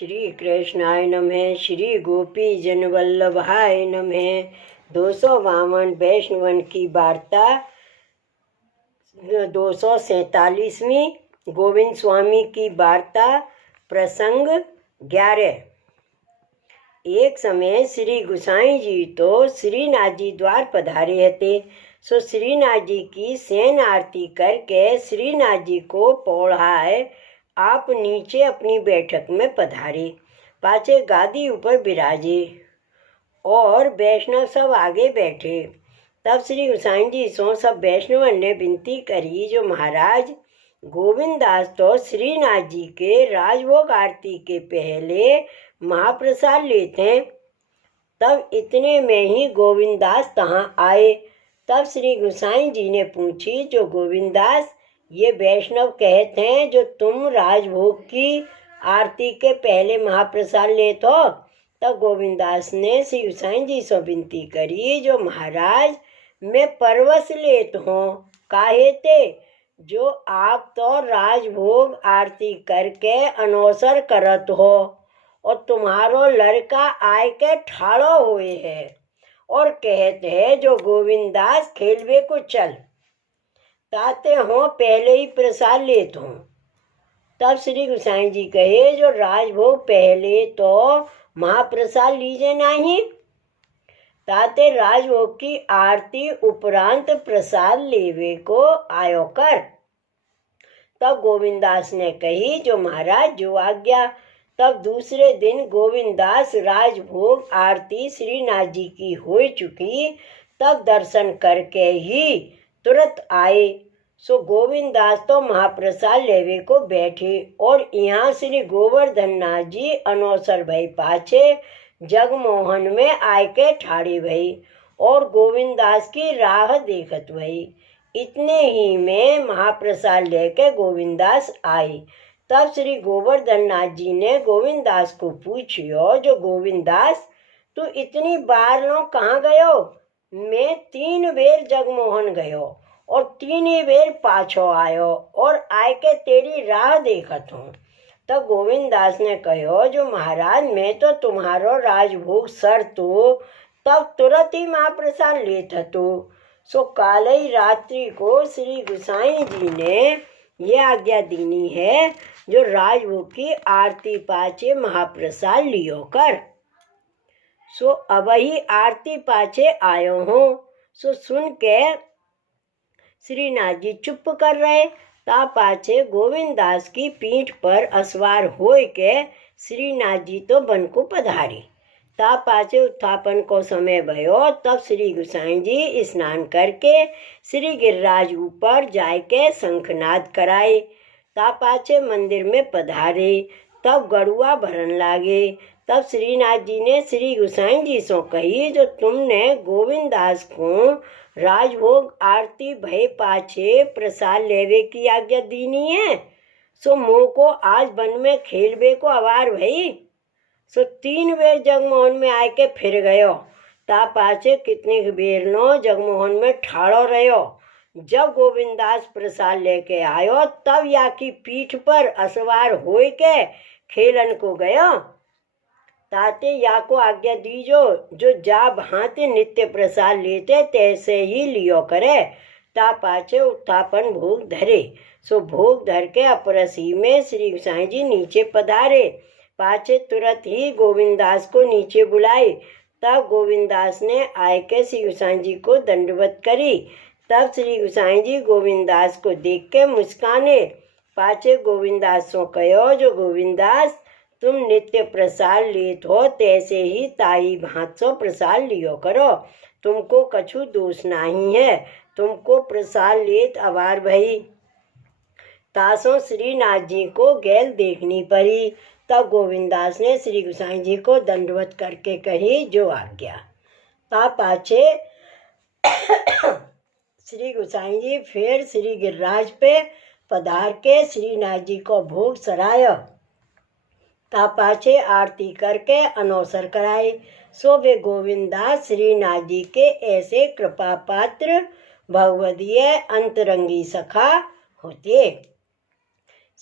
श्री कृष्णाय नमः। श्री गोपी जन वल्लभाय नमः। 252 वैष्णवन की वार्ता 247वीं गोविंद स्वामी की वार्ता प्रसंग 11। एक समय श्री गुसाई जी तो श्रीनाथ जी द्वार पधारे थे। सो श्रीनाथ जी की सेन आरती करके श्रीनाथ जी को पौढ़ाए आप नीचे अपनी बैठक में पधारे। पाछे गादी ऊपर बिराजे और वैष्णव सब आगे बैठे। तब श्री गुसाई जी सो सब वैष्णवन ने विनती करी, जो महाराज गोविंदास तो श्रीनाथ जी के राजभोग आरती के पहले महाप्रसाद लेते हैं। तब इतने में ही गोविंदास तहाँ आए। तब श्री गुसाई जी ने पूछी, जो गोविंदास ये वैष्णव कहते हैं जो तुम राजभोग की आरती के पहले महाप्रसाद लेते हो। तब गोविंदास ने श्री गुसाई जी से विनती करी, जो महाराज मैं परवश लेत हूँ काहे ते, जो आप तो राजभोग आरती करके अनौसर करत हो और तुम्हारो लड़का आय के ठाड़ो हुए है और कहते हैं जो गोविंदास खेलवे को चल ताते हो पहले ही प्रसाद लेत हूँ। तब श्री गुसाई जी कहे, जो राजभोग पहले तो महाप्रसाद लीजे नहीं, ताते राजभोग की आरती उपरांत प्रसाद लेवे को आयो कर। तब गोविंदास ने कही, जो महाराज जो आज्ञा। तब दूसरे दिन गोविंदास राजभोग आरती श्रीनाथ जी की हो चुकी, तब दर्शन करके ही तुरंत आए। सो गोविंदास तो महाप्रसाद लेवे को बैठे और यहाँ श्री गोवर्धन नाथ जी अनौसर भई पाछे जगमोहन में आय के ठाड़े भई और गोविंदास की राह देखत भई। इतने ही में महाप्रसाद लेके गोविंदास आए। तब श्री गोवर्धन नाथ जी ने गोविंदास को पूछियो, जो गोविंदास तू इतनी बार लो कहाँ गयो। मैं 3 बेर जगमोहन गयो और 3 ही बेर पाछो आयो और आय के तेरी राह देखत हूँ। तब गोविंदास ने कहो, जो महाराज मैं तो तुम्हारो राजभोग सर तो तब तुरंत ही महाप्रसाद लेत हतो। सो काल ही रात्रि को श्री गुसाई जी ने ये आज्ञा दीनी है, जो राजभोग की आरती पाछे महाप्रसाद लियो कर। सो अब ही आरती पाछे आयो हूँ। सो सुन के श्रीनाथ जी चुप कर रहे। ता पाछे गोविंदास की पीठ पर असवार होय के श्रीनाथ जी तो बन को पधारे। ता पाछे उत्थापन को समय भयो। तब श्री गुसाई जी स्नान करके श्री गिरिराज ऊपर जाके शंखनाद कराए। ता पाछे मंदिर में पधारे। तब गड़ुआ भरन लागे। तब श्रीनाथ जी ने श्री गुसाई जी से कही, जो तुमने गोविंदास को राजभोग आरती भय पाछे प्रसाद लेवे की आज्ञा दीनी है, सो मुँह को आज वन में खेलवे को आवार भई। सो 3 बेर जगमोहन में आए के फिर गयो। ता पाछे कितने बेर नो जगमोहन में ठाड़ो रहो। जब गोविंदास प्रसाद लेके आयो, तब या की पीठ पर असवार होय के खेलन को गयो। ताते या को आज्ञा दीजो, जो जा भांति नित्य प्रसाद लेते तैसे ही लियो करे। ता पाछे उत्थापन भोग धरे। सो भोग धर के अपरसी में श्री गुसाई जी नीचे पधारे। पाछे तुरंत ही गोविंदास को नीचे बुलाए। तब गोविंदास ने आय के श्री गुसाई जी को दंडवत करी। तब श्री गुसाई जी गोविंदास को देख के मुस्काने। पाछे गोविंदास सो कहो, जो गोविंदास तुम नित्य प्रसाद लेत हो तैसे ही ताई भांत सो प्रसाद लियो करो। तुमको कछु दोष नहीं है, तुमको प्रसाद लेत अवार भई। तासो श्रीनाथ जी को गैल देखनी पड़ी। तब गोविंदास ने श्री गुसाई जी को दंडवत करके कही, जो आज्ञा। ता पाछे श्री गुसाई जी फिर श्री गिरिराज पे पधार के श्रीनाथ जी को भोग सरायो। ता पाछे आरती करके अनौसर कराए। सो वे गोविंदास श्रीनाथ जी के ऐसे कृपा पात्र भगवदीय अंतरंगी सखा होते।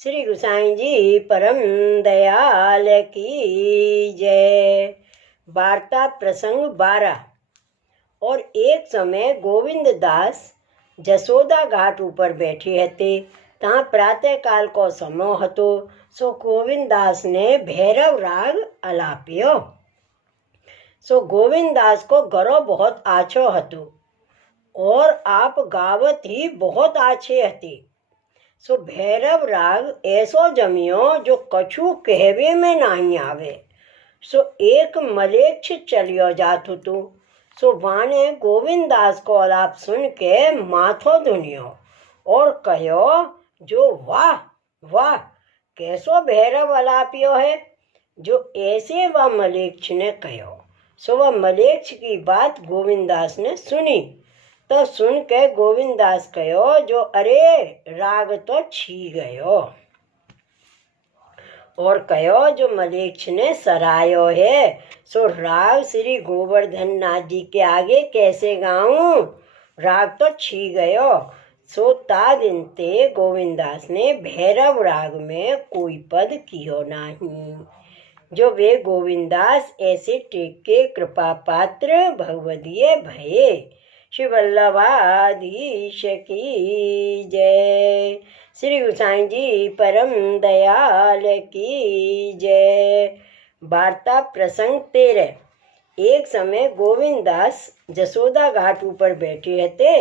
श्री गोसाई जी परम दयाल की जय। वार्ता प्रसंग 12। और एक समय गोविंद दास जसोदा घाट ઉપર બેઠી હતી। ત્યાં પ્રાતઃકાલ કો સમો હતો। सो गोविंद दास ने भैरव राग आलाप्यो। सो गोविंद दास को गरो बहुत आछो हतो और आप गावत ही बहुत आछे हती। सो भैरव राग ऐसो जमियो जो कछु कहवे में नहीं आवे। सो एक मलेच्छ चलियो जात हतु। सो वाने गोविंद दास को आलाप सुन के माथो धुनियो और कहो जो वाह वाह कैसो भैरव आलापियो है। जो ऐसे वह मलेच्छ ने कहो। सो वह मलेच्छ की बात गोविंद दास ने सुनी। तो सुन के गोविंद दास कहो जो अरे राग तो छी गयो। और कहो जो मलेच्छ ने सरायो है सो राग श्री गोवर्धन नाथ जी के आगे कैसे गाऊं। राग तो छी गयो। सो ता दिन ते गोविंद दास ने भैरव राग में कोई पद कियो नहीं। जो वे गोविंद दास ऐसे टेके कृपा पात्र भगवदीय भये। श्री वल्लभाधीश की जय। श्री गोसाई जी परम दयाल की जय। वार्ता प्रसंग 13। एक समय गोविंद दास जसोदा घाट ऊपर बैठे हते।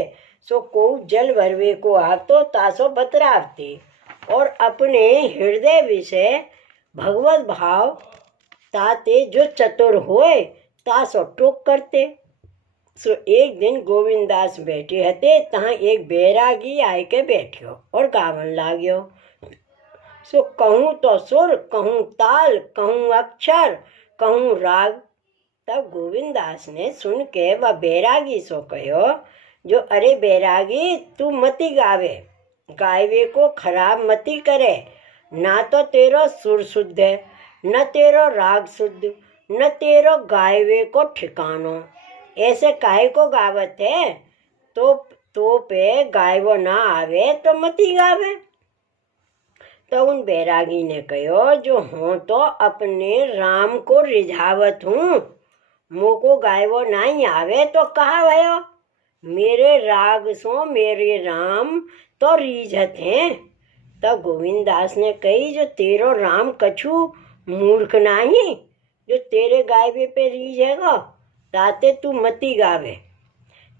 सो को जल भरवे को आवतो तासो बतरावते और अपने हृदय विषय भगवत भाव ताते जो चतुर होए तासो टोक करते। सो एक दिन गोविंद दास बैठे हते। तहाँ एक बैरागी आए के बैठ्यो और गावन लाग्यो। सो कहूँ तो सुर, कहूँ ताल, कहूँ अक्षर, कहूँ राग। तब गोविंद दास ने सुन के वह बैरागी सो कहो जो अरे बैरागी तू मती गावे। गायवे को खराब मती करे। ना तो तेरो सुर शुद्ध है न तेरो राग शुद्ध न तेरो गायवे को ठिकानो। ऐसे काहे को गावत है। तो पे गायवो ना आवे तो मती गावे। तो उन बैरागी ने कहो जो हूँ तो अपने राम को रिझावत हूँ। मोको गायवो नहीं आवे तो कहा भयो। मेरे राग सो मेरे राम तो रीझत हैं। तब गोविंद दास ने कही जो तेरो राम कछु मूर्ख नहीं जो तेरे गायवे पे रीझेगा ताते तू मती गावे।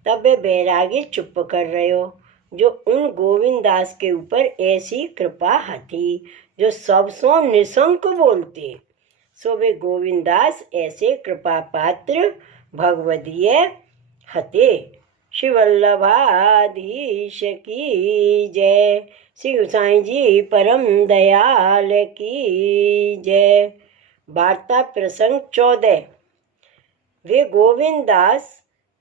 तब वे बैरागी चुप कर रहो। जो उन गोविंद दास के ऊपर ऐसी कृपा हती जो सबसो निशंक बोलते। सो वे गोविंद दास ऐसे कृपा पात्र भगवदीय हते। श्री वल्लभाधीश की जय। श्री गोसाई जी परम दयाल की जय। वार्ता प्रसंग 14। वे गोविंद दास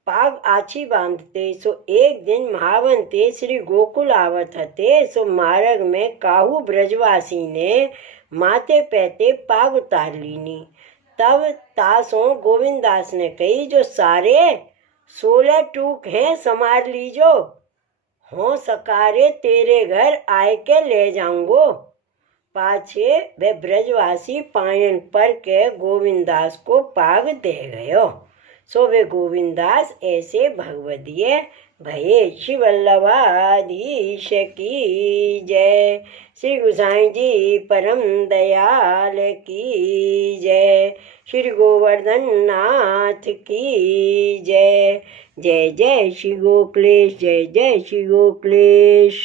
पाग आछी बांधते। सो एक दिन महावंते श्री गोकुल आवत हते। सो मार्ग में काहू ब्रजवासी ने माथे पैते पाग उतार लीनी। तब तासों गोविंद दास ने कही जो सारे 16 टूक हैं समार लीजो। हो सकारे तेरे घर आए के ले जाऊंगो। पाछे वे ब्रजवासी पायन पर के गोविंद दास को पाग दे गयो। सो वे गोविंद दास ऐसे भगवदीय भये। श्री वल्लभाधीश की जय। श्री गोसाई जी परम दयाल की जय। श्री गोवर्धन नाथ की जय। जय जय श्री गोकुलेश। जय जय श्री गोकुलेश।